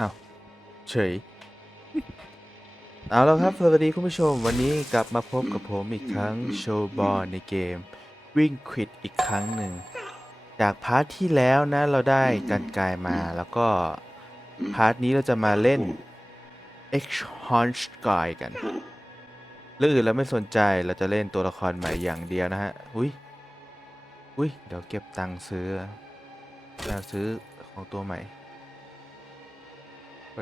อ้าวเฉย เอาแล้วครับสวัสดีคุณผู้ชม วันนี้กลับมาพบกับผมอีกครั้งโชว์บอลในเกม วิ่งควิดอีกครั้งหนึ่ง จากพาร์ทที่แล้วนะเราได้กันกายมาแล้วก็พาร์ทนี้เราจะมาเล่น X h o n s k y กันเรื่องอื่นเราไม่สนใจเราจะเล่นตัวละครใหม่อย่างเดียวนะฮะ อุ้ย อุ้ย เดี๋ยวเก็บตังค์ซื้ออยาซื้อของตัวใหม่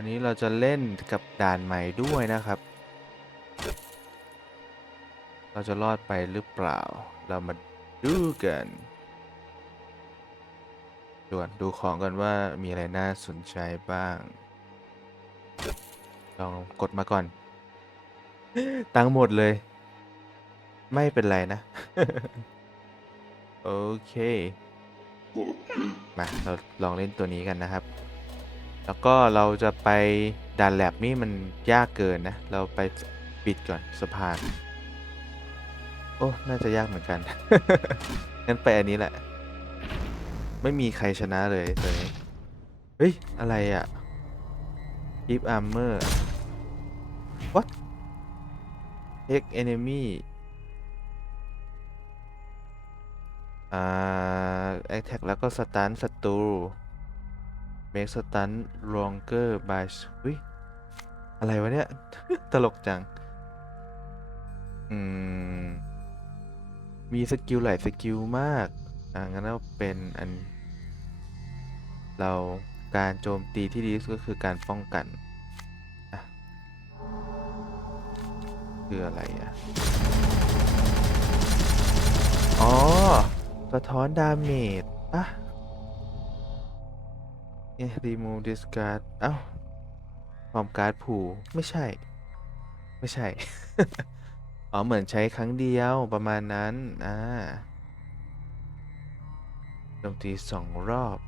วันนี้เราจะเล่นกับด่านใหม่ด้วยนะครับ เราจะรอดไปหรือเปล่า เรามาดูกันด่วนดูของกันว่ามีอะไรน่าสนใจบ้าง ลองกดมาก่อน ตังค์หมดเลย ไม่เป็นไรนะ โอเค มา เราลองเล่นตัวนี้กันนะครับ แล้วก็เราจะไปด่านแลบนี่มันยากเกินนะ เราไปปิดก่อนสะพาน โอ้ น่าจะยากเหมือนกัน งั้นไปอันนี้แหละ ไม่มีใครชนะเลยตัวนี้เฮ้ย อะไรอะ่ะ Keep Armor What Take Enemy อ่า Attack แล้วก็ Stun ศัตรู Make Stun Longer by เฮ้ยอะไรวะเนี่ย ตลกจัง อืม มีสกิลหลายสกิลมาก อ่างั้นเราเป็นอัน เราการโจมตีที่ดีที่สุดก็คือการป้องกันอะคืออะไรอะ อ๋อ สะท้อนดาเมจอะ เนี่ย remove discard เอ้าพร้อมการ์ดผูไม่ใช่ ไม่ใช่ อ๋อ เหมือนใช้ครั้งเดียวประมาณนั้น อ่าโจมตีสองรอบ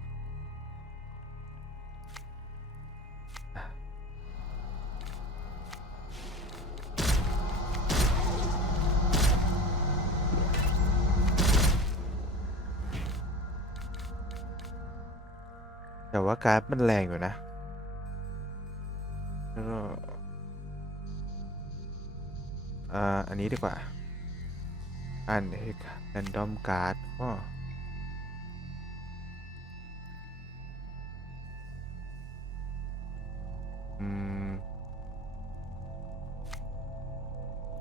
แต่ว่าการ์ดมันแรงอยู่นะแล้วก็อ่าอันนี้ดีกว่า อันเอกแรนดอมการ์ดอ๋ออืม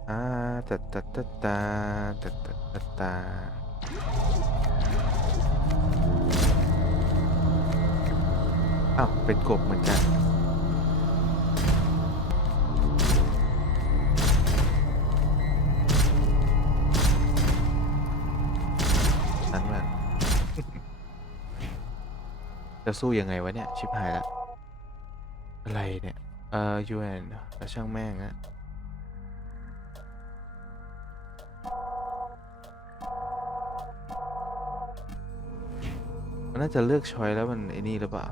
อ่าตะตะตะตาตะตะตะตา อ้าวเป็นกบเหมือนกันตั้งหลังจะสู้ยังไงวะเนี่ย ชิบหายละ อะไรเนี่ย เอ่อ UN แล้วช่างแม่งอะมันน่าจะเลือกช้อยแล้วมันไอ้นี่หรือเปล่า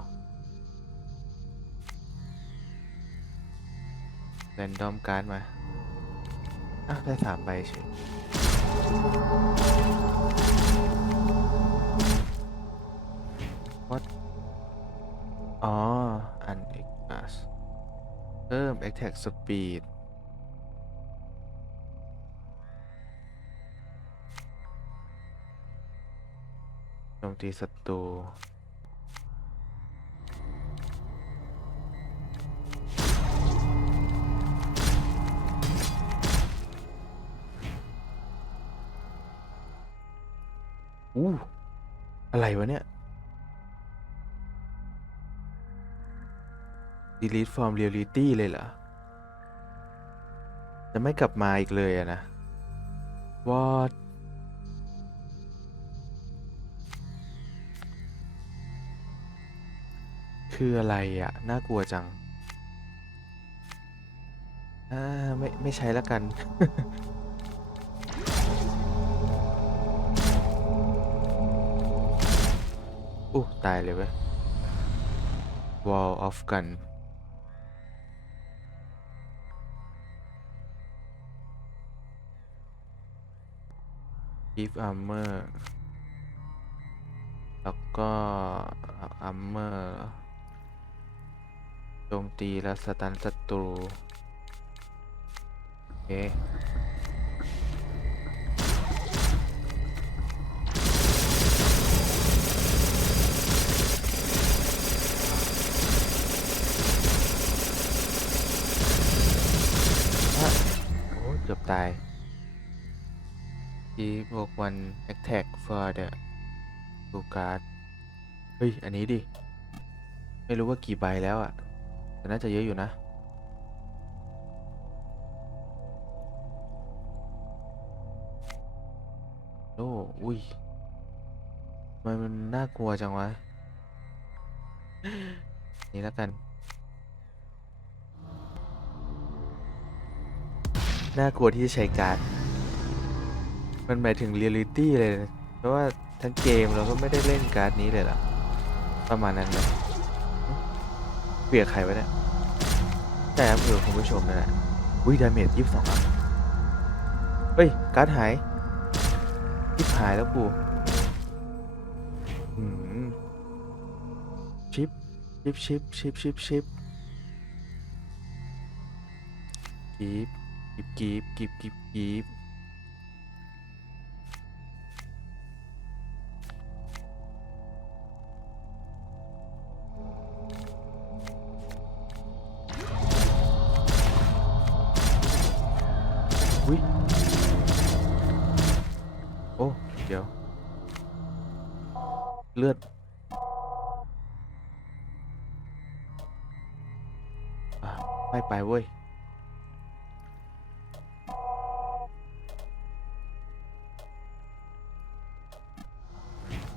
แรนดอมการ์ดมา อ้าวได้สามใบเฉย What อ๋อ อัน X plus เพิ่ม attack speed โจมตีศัตรู อู้อะไรวะเนี่ย delete from reality เลยเหรอ จะไม่กลับมาอีกเลยอะนะ what คืออะไรอะน่ากลัวจัง อ่า ไม่ ไม่ใช้แล้วกัน อู้ตายเลยเว้ย wall of gun give armor แล้วก็ armor โจมตีและสตันศัตรู โอเค บวกวัน attack for the two card เฮ้ย อันนี้ดิ ไม่รู้ว่ากี่ใบแล้วอะแต่น่าจะเยอะอยู่นะโอ้อุ้ยมันมันน่ากลัวจังวะ นี่แล้วกัน น่ากลัวที่จะใช้การ์ด มันหมายถึงเรียลิตี้เลยนะเพราะว่าทั้งเกมเราก็ไม่ได้เล่นการ์ดนี้เลยหรอประมาณนั้นนะเบียกใครไว้เนี่ยแต่ครับคือคุณผู้ชมนั่นแหละอุ้ยดาเมจยี่สิบสองอะเฮ้ย การ์ดหายยิบหายแล้วกูชิป ชิป ชิป ชิป ชิป ชิปกีบกีบกีบกีบกีบกีบ เดี๋ยว เลือดอไม่ไปเว้ย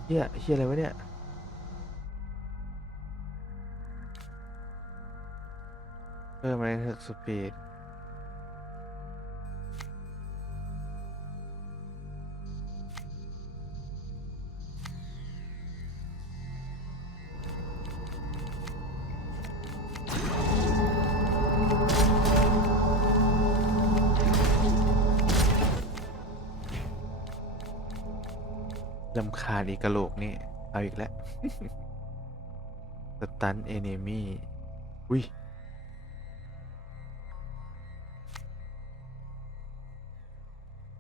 เฮียเฮียอะไรวะเนี่ยเพิ่มอะไรสปีด ลำคาญอีกกะโหลกนี่ เอาอีกแล้วสตันเอเนมี่อุ้ย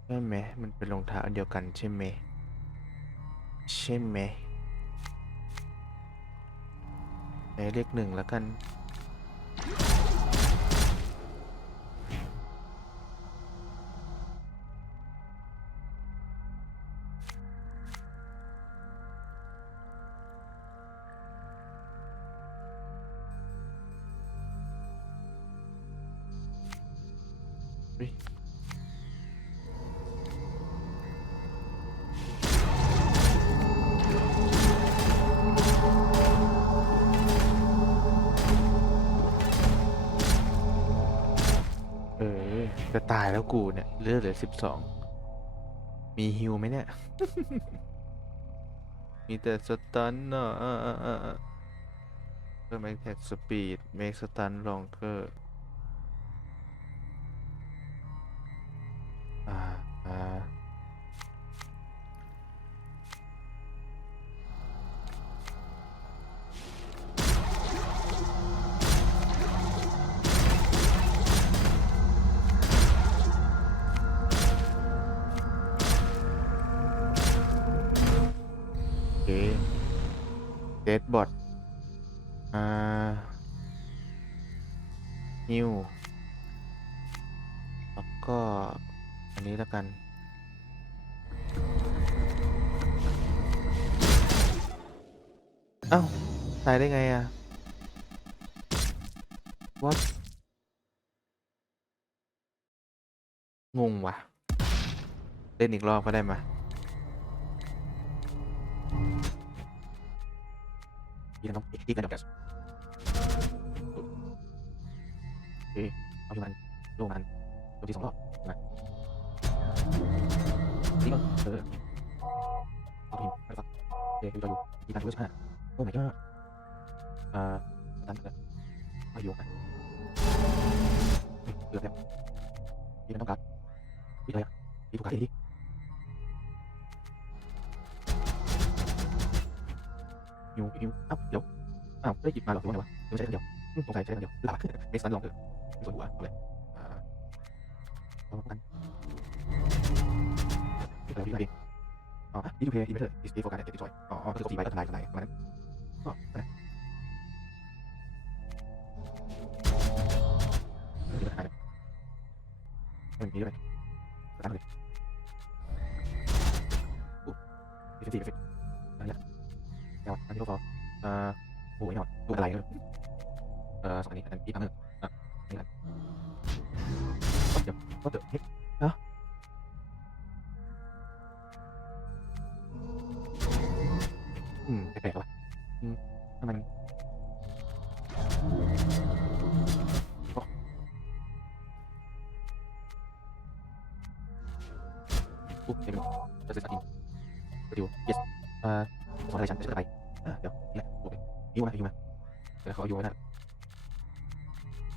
ใช่ไหมมันเป็นรองเท้าอันเดียวกันใช่ไหมใช่ไหมไหนเลขหนึ่งแล้วกัน จะตายแล้วกูเนี่ยเลือดเหลือสิบสองมีฮิวไหมเนี่ย มีแต่สตันเนาะเพิ่มแท็กสปีดเมกสตันลองเกอร์อ่าอ่า ดดบอทอ่าฮิวแล้วก็อันนี้แล้วกัน เอ้า ตายได้ไงอะ what งงว่ะเล่นอีกรอบก็ได้มา พี่น้องพี่กันดับแก๊สโอเคเอาที่มันโลมันดนทีสองรอบนะนี่ก็เออเอาทีไปฟักโอเคดูต่ออยู่มีการดูสิบห้าโอ้ my god อ่าตั้งแต่อายุกันเกือบแล้วพี่ต้องการพี่อะไรอะพี่ถูกการที่ดีหิวหิวอ้าวเดี๋ยวอ้าวได้หยิบมาอหรือว่าไงวะไม่ใช่เดียวสงสัยใช้อันเดียวหลับเมสันลองเถอะส่วนหัวเอายอ่าลองกันนี่อะไรที่ดี สเพย์โฟกัสเก็บที่จอยอ๋ออ๋อคือกดสีไปก็ทลายทลายประมาณนั้นอ๋อนะเดี๋ยวหายมันมีด้วยตามเล ยาวอันนี้ก็พอเอ่อหูไม่หอดูอะไรเลยเอ่อสองอันนี้อันนี้อีกอันหนึ่งอะนี่กันเดี๋ยวก็เดี๋ยว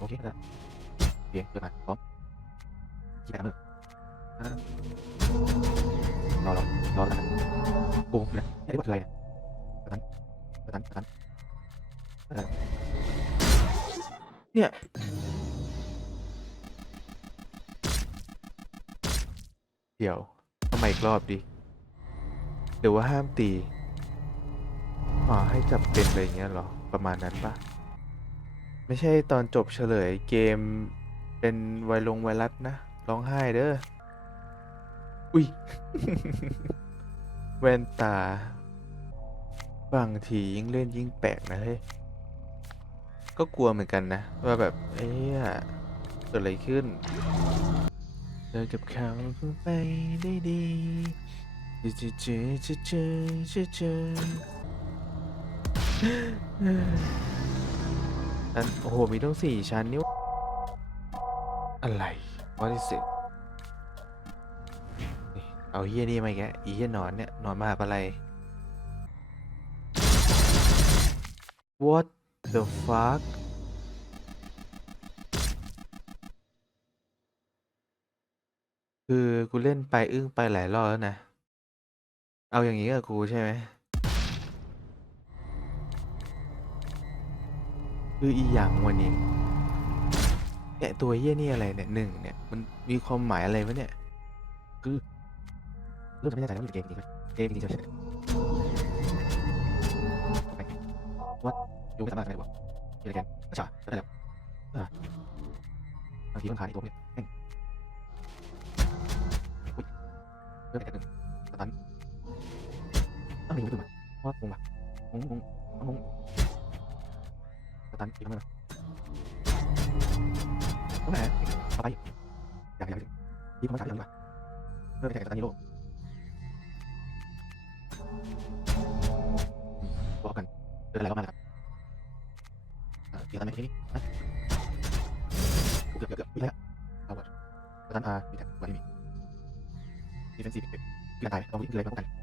โอเคนะโอเคเปิดมาพร้อมกี่แบบมืออ่ารอรอรอแล้วกันโอ้เนี่ยไอ้บทคืออะไรเนี่ยประทันประทันประทันประทันเนี่ยเดี๋ยวทำไมอีกรอบดิหรือว่าห้ามตีอ๋อให้จับเป็นอะไรเงี้ยหรอ ประมาณนั้นปะ ไม่ใช่ตอนจบเฉลยเกมเป็นไวลงไวรัสนะร้องไห้เด้อ อุ้ย แว่นตา บางทียิ่งเล่นยิ่งแปลกนะเฮ้ย ก็กลัวเหมือนกันนะ ว่าแบบ เอ๊ะเกิดอะไรขึ้นเธอกับเขาไปได้ดีเจอเจอเจอเจอเจอ เจออันโอ้โห มีต้องสี่ชั้นนิ้วอะไรว่าที่สิเอาเฮียนี่มาอีกแล้วอีเฮียหนอนเนี่ยหนอนมหาอะไร What the fuck คือกูเล่นไปอึ้งไปหลายรอบแล้วนะ เอาอย่างนี้กับกูใช่ไหม คืออีหยังวันนี้เนี่ยตัวเฮี้ยนี่อะไรเนี่ยหนึ่งเนี่ยมันมีความหมายอะไรวะเนี่ยคือเริ่มจะไม่แน่ใจแล้วว่ามันเป็นเกมจริงไหมเกมจริงใช่ไหมวัดยูไม่สามารถอะไรบอกมีอะไรกันอาชาได้แล้วอ่าบางทีต้องขายตัวเนี่ยแม่งอุ้ยเริ่มแต่หนึ่งสตันอ้าวมีมือขึ้นมาวัดงงว่ะงงงงงง ตันอีกครั้งหนึงนะตรงไหนเอาไปอยากอยากไปที่เขาไม่จ่ายยังดีกว่าเพื่อไปแข่งกับสตันฮีโร่บอกกันเจออะไรก็มาครับอ่าตีตันไหมที่นี่นะเกือบเกือบเกือบวิ่งแล้วเอาหมดตันอามีแท็กวันนี้มีดีเฟนซีฟคือการตายเราวิ่งคืออะไรมาป้องกันปั๊บตายเลยนั่งคนเดียวไปดูกเดี๋ยวก่อนจะปโทษคัสเตอร์เอาสิอีกวัน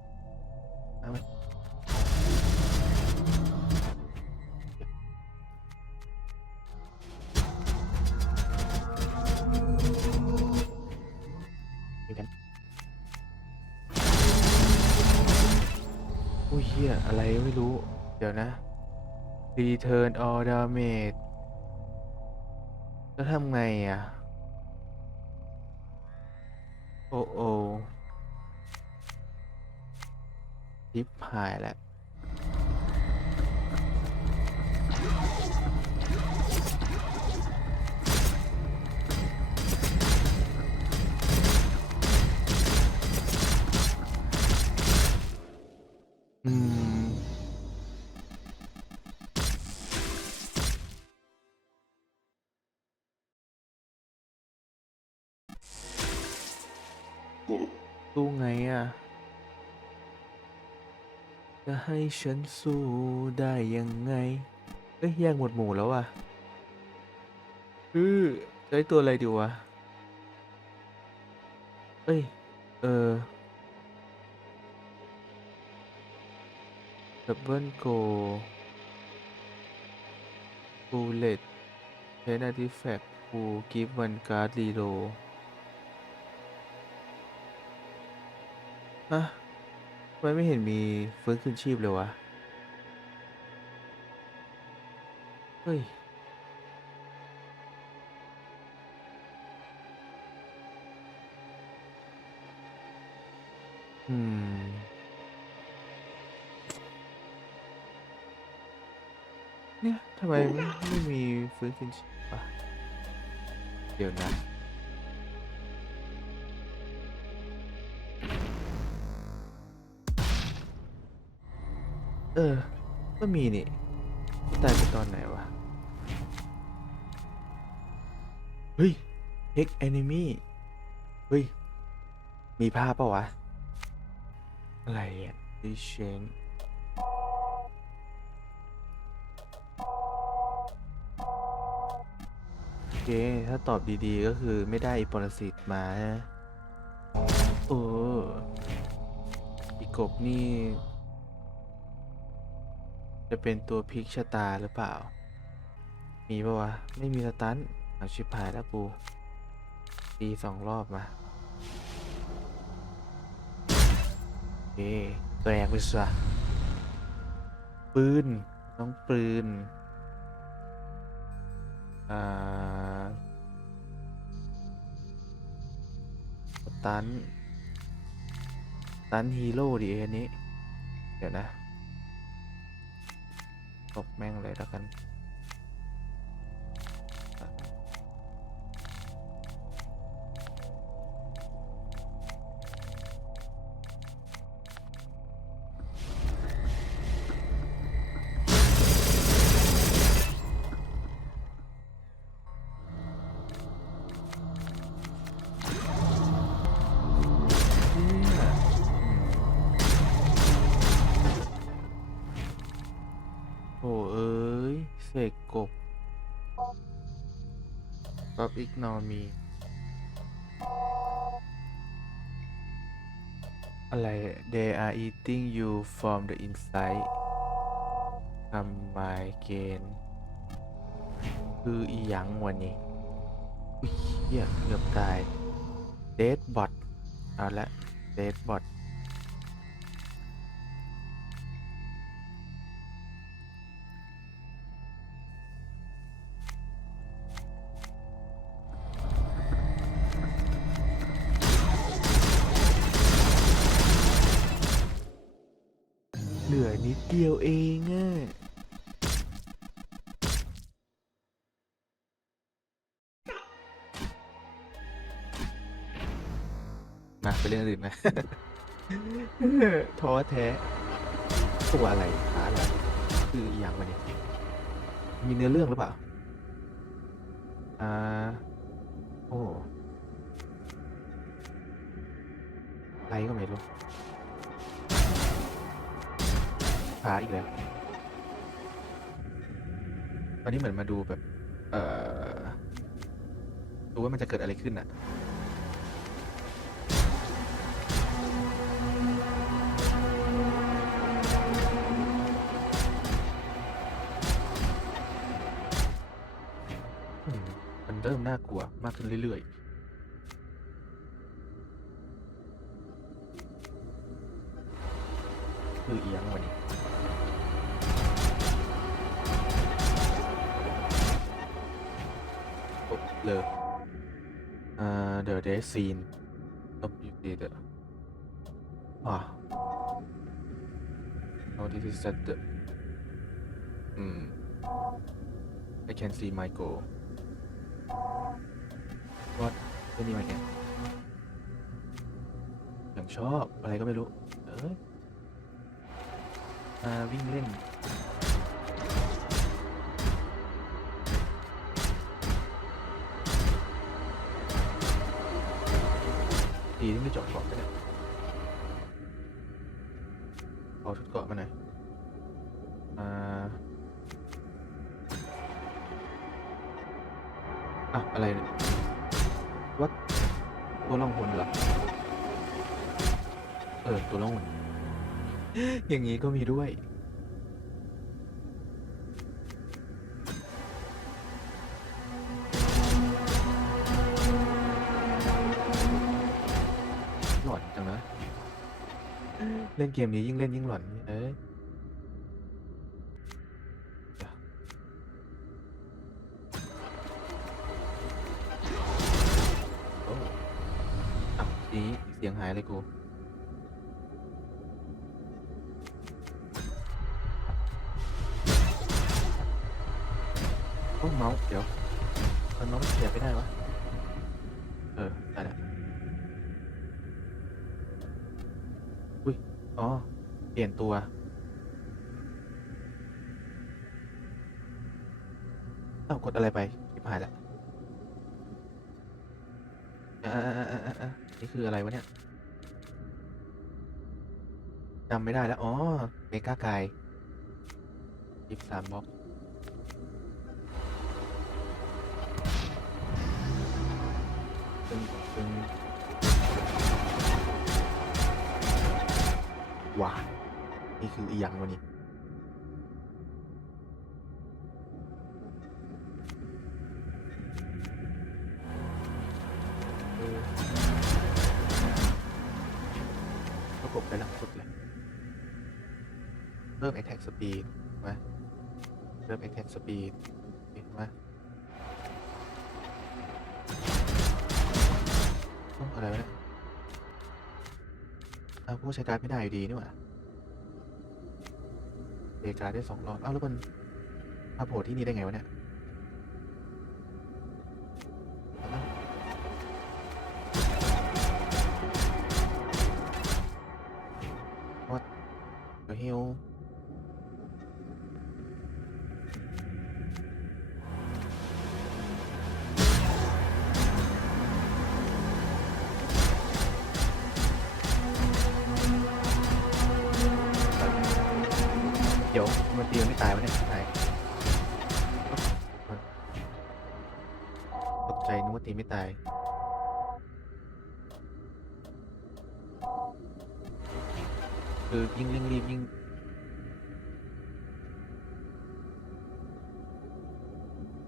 อุ้ยเฮียอะไรไม่รู้ เดี๋ยวนะ Return all damage แล้วทำไงอะ โอ้โอทิปหายแล้ว สู้ไงอะ จะให้ฉันสู้ได้ยังไง เอ้ยแยกหมวดหมู่แล้วอะคือเอ้ตัวอะไรดีวะ เอ้ย เออดับเบิลโกบูเลตเพนอาร์ติแฟกต์บูกิฟวันการ์ดรีโร ฮะทำไมไม่เห็นมีฟื้นคืนชีพเลยวะ เฮ้ย อืม เนี่ยทำไมไม่ไม่มีฟื้นคืนชีพอะ เดี๋ยวนะ ออก็มีนี่ตายไปตอนไหนวะ เฮ้ย X Enemy เฮ้ย มีภาพปะวะ อะไรอะดิเชนโอเค ถ้าตอบดีๆ ก็คือไม่ได้อีปรสิตมาฮะโอ้อีกบนี่ จะเป็นตัวพลิกชะตาหรือเปล่า มีปะวะ ไม่มีสตันเอาชิบหายแล้วกูตีสองรอบมาโอเคแตกไปซะปืนน้องปืนอ่าสตันสตันฮีโร่ดิอันนี้ เดี๋ยวนะ ตกแม่งเลยแล้วกัน กับอีกนอมีอะไร they are eating you from the inside ทำ my gain คืออีหยังวันนี้อุ้ยเหี้ยเกือบตาย dead bot เอาละ dead bot นไหมท้อแท้ตัวอะไรหาอะไรคืออหย่างวะเนี่ยมีเนื้อเรื่องหรือเปล่า อ่า โอ้อะไรก็ไม่รู้พาอีกแล้วตอนนี้เหมือนมาดูแบบ เอ่อ ดูว่ามันจะเกิดอะไรขึ้นอะ ริ่มน่ากลัวมากขึ้นเรื่อยๆคือเอียงวันนี้เลยอ่าเดอะเดซีนตบยูดีเดอะอ่าโน้ติสเซตเดอะอืม I can see my goal วั ดเป็นนี่มาแกอย่างชอบอะไรก็ไม่รู้ เออมาวิ่งเล่นดีที่ไม่จาะเกาะไปเนี่ยเอาชุดเกาะมาหน่อยอ่าอ้าวอะไรเนี่ย วัดตัวล่องหนเหรอ เออ ตัวล่องหนอย่างนี้ก็มีด้วย หลอนจังนะ เล่นเกมนี้ยิ่งเล่นยิ่งหลอน เอ้ย เสียงหายเลยกู โอ้เมาส์เดี๋ยวมันเมาส์มันเสียไม่ได้วะ เออ ได้แล้วอุ้ย อ๋อ เปลี่ยนตัว เอ้ากดอะไรไปชิบหายแล้วอ่าอ่าอ่าอ่าอ่านี่คืออะไรวะเนี่ย จำไม่ได้แล้ว อ๋อ เมกากายยิบสามบล็อก ตึงตึงว้านี่คืออีหยังวะนี่ เริ่ม attack speed เห็นไหมเอ้าอะไรวะเนี่ยอ้าวกูใช้การไม่ได้อยู่ดีนี่หว่าเดการได้สองรอบเอ้าแล้วมันมาโผล่ที่นี่ได้ไงวะเนี่ยเอาละ What the hell เตาย คือยิ่งเร่งรีบยิ่ง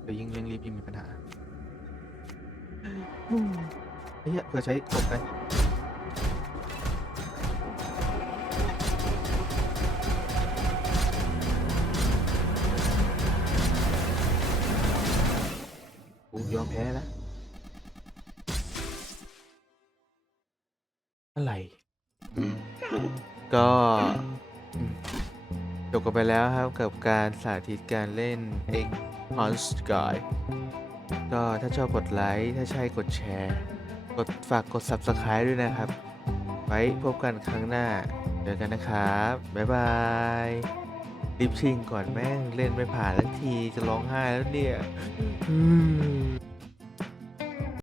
คือยิ่งเร่งรีบยิ่งมีปัญหาเฮ้ยเผื่อใช้กบไปกูยอมแพ้แล้ว กันไปแล้วครับกับการสาธิตการเล่น X on Sky ก็ถ้าชอบกดไลค์ ถ้าใช่กดแชร์ กดฝากกด Subscribe ด้วยนะครับ ไว้พบกันครั้งหน้า เจอกันนะครับ บ๊ายบายรีบชิงก่อนแม่งเล่นไม่ผ่านแล้วทีจะร้องไห้แล้วเนี่ย